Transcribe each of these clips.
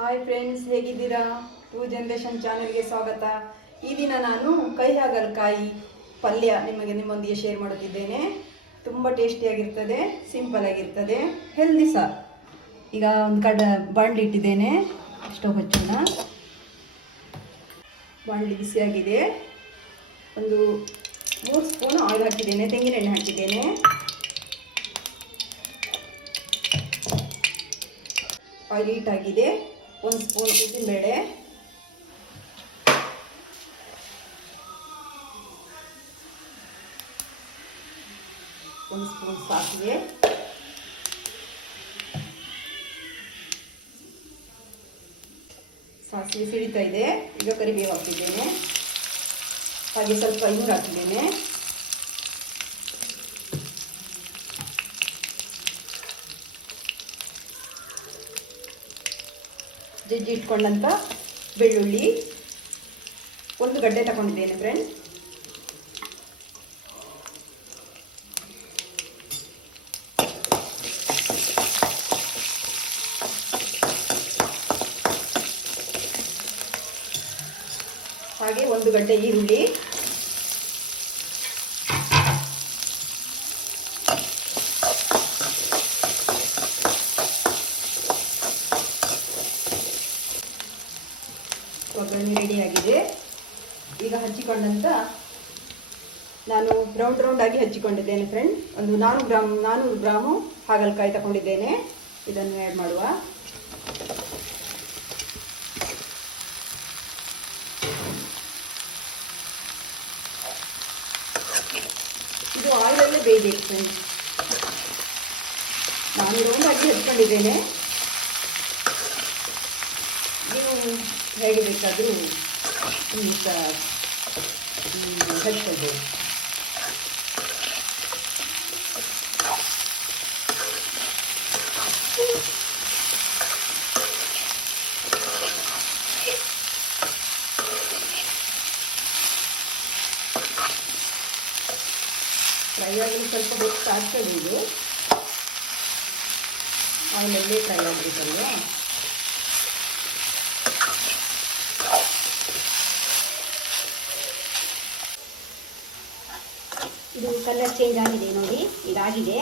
Hi friends ಹೇಗಿದ್ದೀರಾ? Two generation ಚಾನೆಲ್ಗೆ ಸ್ವಾಗತ. ಈ ದಿನ ನಾನು ಕೈ ಹಾಗಲಕಾಯಿ ಪಲ್ಯ ನಿಮಗೆ ನಿಮ್ಮೊಂದಿಗೆ ಶೇರ್ ಮಾಡುತ್ತಿದ್ದೇನೆ. ತುಂಬ ಟೇಸ್ಟಿಯಾಗಿರ್ತದೆ ಸಿಂಪಲ್ ಆಗಿರ್ತದೆ ಹೆಲ್ದಿ ಸಹ ಈಗ ಒಂದು ಕಡ ಬಾಣಲಿ ಇಟ್ಟಿದ್ದೇನೆ, ಎಷ್ಟೋ ಹಚ್ಚೋಣ. ಬಾಣಲಿ ಬಿಸಿಯಾಗಿದೆ. ಒಂದು ಮೂರು ಸ್ಪೂನ್ ಆಯಿಲ್ ಹಾಕಿದ್ದೇನೆ, ತೆಂಗಿನೆಣ್ಣೆ ಹಾಕಿದ್ದೇನೆ. ಆಯಿಲ್ ಆಗಿದೆ. ಒಂದು ಸ್ಪೂನ್ ಉದ್ದಿನಬೇಳೆ. ಒಂದು ಸ್ಪೂನ್ ಸಾಸಿವೆ. ಸಾಸಿವೆ ಸಿಡಿತಾ ಇದೆ. ಈಗ ಕರಿಬೇವು ಹಾಕಿದ್ದೇನೆ ಹಾಗೆ ಸ್ವಲ್ಪ ಹಿಂಗೆ ಹಾಕಿದ್ದೇನೆ ಜಜ್ಜಿ ಇಟ್ಕೊಂಡಂತ ಬೆಳ್ಳುಳ್ಳಿ ಒಂದು ಗಡ್ಡೆ ತಗೊಂಡಿದ್ದೇನೆ ಫ್ರೆಂಡ್ ಹಾಗೆ ಒಂದು ಗಡ್ಡೆ ಈರುಳ್ಳಿ. ಒಗ್ಗರಣೆ ಆಗಿದೆ. ಈಗ ಹಚ್ಚಿಕೊಂಡಂತ ನಾನು ರೌಂಡ್ ರೌಂಡ್ ಆಗಿ ಹಚ್ಚಿಕೊಂಡಿದ್ದೇನೆ ಫ್ರೆಂಡ್ ಒಂದು ನಾನೂರು ಗ್ರಾಮ್ ನಾನೂರು ಗ್ರಾಮು ಹಾಗಲಕಾಯಿ ತಗೊಂಡಿದ್ದೇನೆ. ಇದನ್ನು ಆ್ಯಡ್ ಮಾಡುವ. ಇದು ಆಯಿಲಲ್ಲೇ ಬೇಯಬೇಕು ಫ್ರೆಂಡ್ ನಾನು ರೌಂಡ್ ಆಗಿ ಹಚ್ಕೊಂಡಿದ್ದೇನೆ ನೀವು ಹೇಗೆ ಬೇಕಾದರೂ ಈಗ ಹಚ್ಕೊಳ್ಬೋದು ಫ್ರೈ ಆಗಲು ಸ್ವಲ್ಪ ಹೊತ್ತು ಆಗ್ತದೆ ಇದು. ಆಮೇಲೆ ಫ್ರೈ ಆಗಬೇಕಲ್ವಾ ಇದು ಕಲರ್ ಚೇಂಜ್ ಆಗಿದೆ ನೋಡಿ, ಇದಾಗಿದೆ.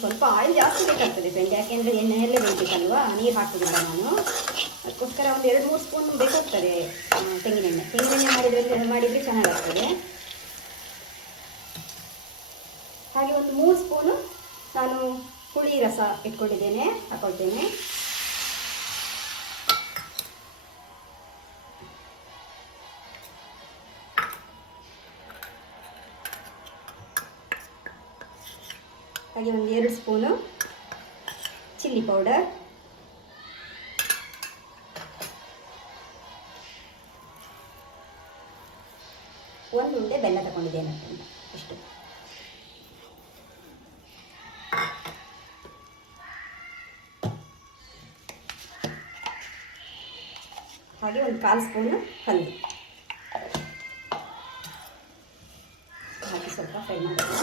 ಸ್ವಲ್ಪ ಆಯಿಲ್ ಜಾಸ್ತಿ ಬೇಕಾಗ್ತದೆ ಫ್ರೆಂಡ್ ಯಾಕೆಂದರೆ ಎಣ್ಣೆಯಲ್ಲೇ ಬೇಕಲ್ವಾ ನೀರು ಹಾಕೋದಿಲ್ಲ ನಾನು. ಅದಕ್ಕೋಸ್ಕರ ಒಂದು ಎರಡು ಮೂರು ಸ್ಪೂನ್ ಬೇಕಾಗ್ತದೆ ತೆಂಗಿನೆಣ್ಣೆ. ತೆಂಗಿನೆಣ್ಣೆ ಮಾಡಿದ್ರೆ ಮಾಡಿದರೆ ಚೆನ್ನಾಗಾಗ್ತದೆ. ಹಾಗೆ ಒಂದು ಮೂರು ಸ್ಪೂನು ನಾನು ಹುಳಿ ರಸ ಇಟ್ಕೊಂಡಿದ್ದೇನೆ, ಹಾಕೊಳ್ತೇನೆ. ಹಾಗೆ ಒಂದು ಎರಡು ಸ್ಪೂನು ಚಿಲ್ಲಿ ಪೌಡರ್. ಒಂದು ಉಂಡೆ ಬೆಲ್ಲ ತಗೊಂಡಿದ್ದೇನೆ ಇಷ್ಟು ಹಾಗೆ ಒಂದು ಕಾಲು ಸ್ಪೂನು ಹಲ್ದಿ. ಹಾಕಿ ಸ್ವಲ್ಪ ಫ್ರೈ ಮಾಡ್ತೀನಿ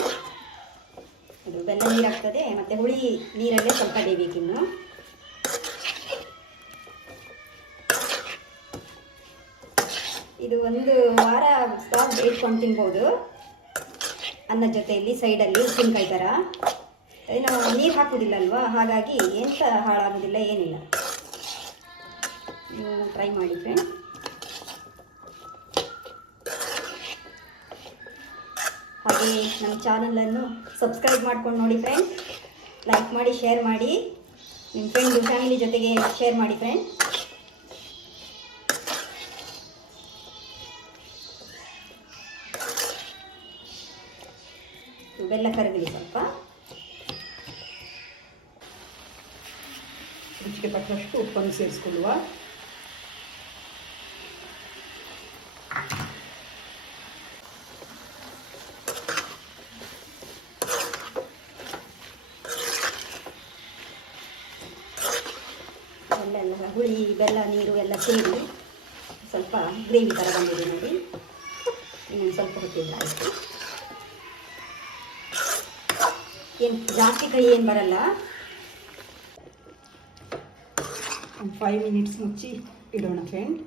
ಬೆಲ್ಲ ನೀರಾಗ್ತದೆ, ಮತ್ತು ಹುಳಿ ನೀರಲ್ಲೇ ಸ್ವಲ್ಪ ಬೇಯಬೇಕಿನ್ನು ಇದು ಒಂದು ವಾರ ಸ್ಟಾಕ್ ಇಟ್ಕೊಂಡು ತಿನ್ಬೋದು. ಅನ್ನದ ಜೊತೆಯಲ್ಲಿ ಸೈಡಲ್ಲಿ ಉಪ್ಪಿನಕಾಯಿ ಥರ ಏನು ನೀರು ಹಾಕೋದಿಲ್ಲ ಅಲ್ವಾ ಹಾಗಾಗಿ ಎಂತ ಹಾಳಾಗೋದಿಲ್ಲ ಏನಿಲ್ಲ. ನೀವು ಟ್ರೈ ಮಾಡಿ ಹಾಗೆ ನಮ್ಮ ಚಾನಲನ್ನು ಸಬ್ಸ್ಕ್ರೈಬ್ ಮಾಡ್ಕೊಂಡು ನೋಡಿ ಫ್ರೆಂಡ್ ಲೈಕ್ ಮಾಡಿ ಶೇರ್ ಮಾಡಿ. ನಿಮ್ಮ ಫ್ರೆಂಡ್ ಫ್ಯಾಮಿಲಿ ಜೊತೆಗೆ ಶೇರ್ ಮಾಡಿ ಫ್ರೆಂಡ್ ಬೆಲ್ಲ ಕರಗಲಿ ಸ್ವಲ್ಪ. ರುಚಿಗೆ ತಕ್ಕಷ್ಟು ಉಪ್ಪನ್ನು ಸೇರಿಸ್ಕೊಳ್ಳುವ. ಬೆಲ್ಲ ಎಲ್ಲ ಹುಳಿ, ಬೆಲ್ಲ, ನೀರು ಎಲ್ಲ ಸೇರಿ ಸ್ವಲ್ಪ ಗ್ರೇವಿ ಥರ ಬಂದಿದೆ ನೋಡಿ. ಇನ್ನೊಂದು ಸ್ವಲ್ಪ ಹೊತ್ತಿಲ್ಲ ಆಯಿತು. ಏನು ಜಾಸ್ತಿ ಕೈ ಏನು ಬರಲ್ಲ ಒಂದು ಫೈವ್ ಮಿನಿಟ್ಸ್ ಮುಚ್ಚಿ ಇಡೋಣ ಫ್ರೆಂಡ್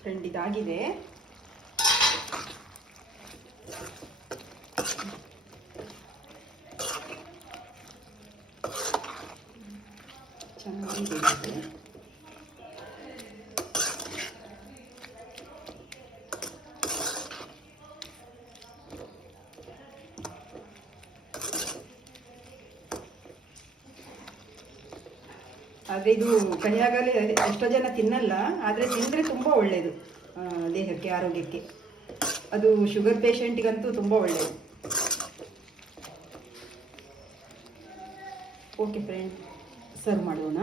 ಫ್ರೆಂಡ್ ಇದಾಗಿದೆ. ಚೆನ್ನಾಗಿ ಆದರೆ ಇದು ಕಹಿಯಾಗಲಿ ಎಷ್ಟೋ ಜನ ತಿನ್ನಲ್ಲ, ಆದರೆ ತಿಂದರೆ ತುಂಬ ಒಳ್ಳೆಯದು ದೇಹಕ್ಕೆ, ಆರೋಗ್ಯಕ್ಕೆ. ಅದು ಶುಗರ್ ಪೇಷಂಟಿಗಂತೂ ತುಂಬ ಒಳ್ಳೆಯದು ಓಕೆ ಫ್ರೆಂಡ್ ಸರ್ವ್ ಮಾಡೋಣ.